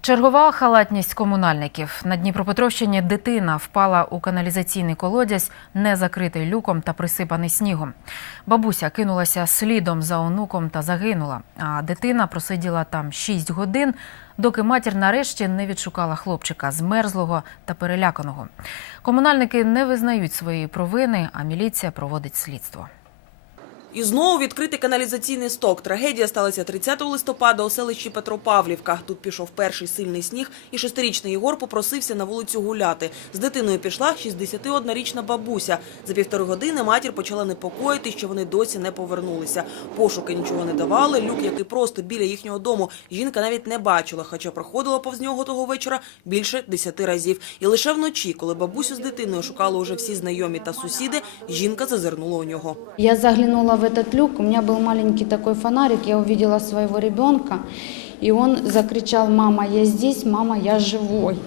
Чергова халатність комунальників. На Дніпропетровщині дитина впала у каналізаційний колодязь, не закритий люком та присипаний снігом. Бабуся кинулася слідом за онуком та загинула. А дитина просиділа там 6 годин, доки матір нарешті не відшукала хлопчика змерзлого та переляканого. Комунальники не визнають своєї провини, а міліція проводить слідство. І знову відкритий каналізаційний сток. Трагедія сталася 30 листопада у селищі Петропавлівка. Тут пішов перший сильний сніг, і шестирічний Єгор попросився на вулицю гуляти. З дитиною пішла 61-річна бабуся. За півтори години матір почала непокоїти, що вони досі не повернулися. Пошуки нічого не давали. Люк, який просто біля їхнього дому, жінка навіть не бачила, хоча проходила повз нього того вечора більше десяти разів. І лише вночі, коли бабусю з дитиною шукали уже всі знайомі та сусіди, жінка зазирнула у нього. Я заглянула в этот люк, у меня был маленький такой фонарик, я увидела своего ребенка, и он закричал, мама, я здесь, мама, я живой.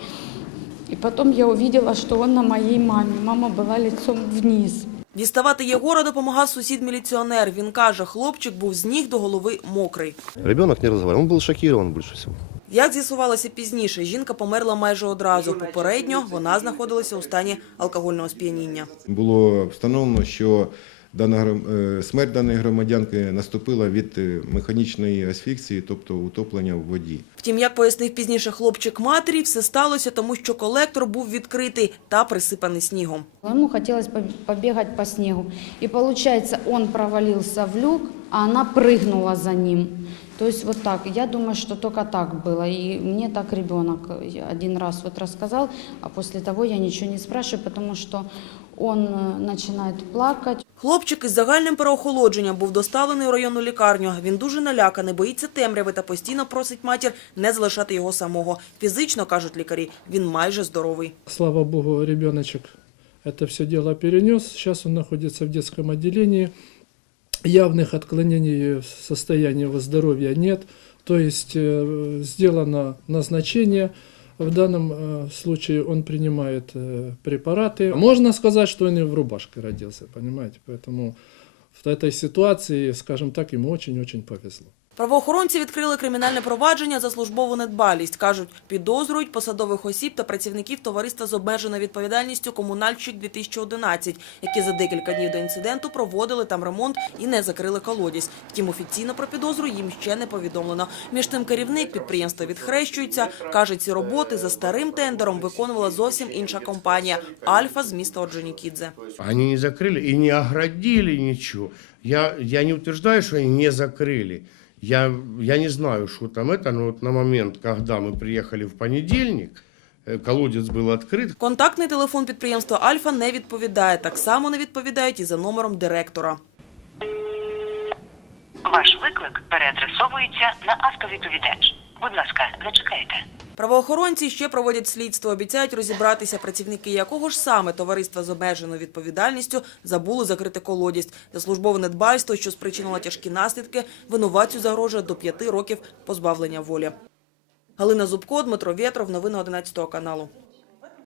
И потом я увидела, что он на моей маме, мама была лицом вниз. Діставати Єгора допомагав сусід-міліціонер. Він каже, хлопчик був з ніг до голови мокрий. Ребенок не разговаривал, он был шокирован больше всего. Як з'ясувалося пізніше, жінка померла майже одразу. Попередньо вона знаходилася у стані алкогольного сп'яніння. Було встановлено, що дана гром- е, смерть даної громадянки наступила від е, механічної асфіксії, тобто утоплення в воді. Втім, як пояснив пізніше хлопчик матері, все сталося тому, що колектор був відкритий та присипаний снігом. Ему хотелось поб- побегать по снегу. И получается, он провалился в люк, а она прыгнула за ним. То есть вот так. Я думаю, что только так было. И мне так ребенок один раз вот рассказал, а после того я ничего не спрашиваю, потому что он э, начинает плакать. Хлопчик із загальним переохолодженням був доставлений у районну лікарню. Він дуже наляканий, боїться темряви та постійно просить матір не залишати його самого. Фізично, кажуть лікарі, він майже здоровий. Слава богу, ребеночек это все дело перенес. Сейчас он находится в детском отделении. Явных отклонений в состоянии его здоровья нет. То есть э, сделано назначение. В данном э, случае он принимает э, препараты. Можно сказать, что он и в рубашке родился, понимаете? Поэтому в этой ситуации, скажем так, ему очень-очень повезло. Правоохоронці відкрили кримінальне провадження за службову недбалість. Кажуть, підозрюють посадових осіб та працівників товариства з обмеженою відповідальністю «Комунальщик-2011», які за декілька днів до інциденту проводили там ремонт і не закрили колодязь. Втім, офіційно про підозру їм ще не повідомлено. Між тим керівник підприємства відхрещується. Каже, ці роботи за старим тендером виконувала зовсім інша компанія – «Альфа» з міста Орджонікідзе. Они не закрыли и не оградили ничего. Я, я не утверждаю, что они не закрыли. Я, я не знаю, что там это, но вот на момент, когда мы приехали в понедельник, э, колодец был открыт. Контактний телефон підприємства «Альфа» не відповідає. Так само не відповідають і за номером директора. Ваш виклик переадресовується на автовідповідач. Будь ласка, зачекайте. Правоохоронці ще проводять слідство. Обіцяють розібратися, працівники якого ж саме товариства з обмеженою відповідальністю забули закрити колодість За службове недбальство, що спричинило тяжкі наслідки, винуватцю загрожує до п'яти років позбавлення волі. Галина Зубко, Дмитро Вєтров, новини 11 каналу.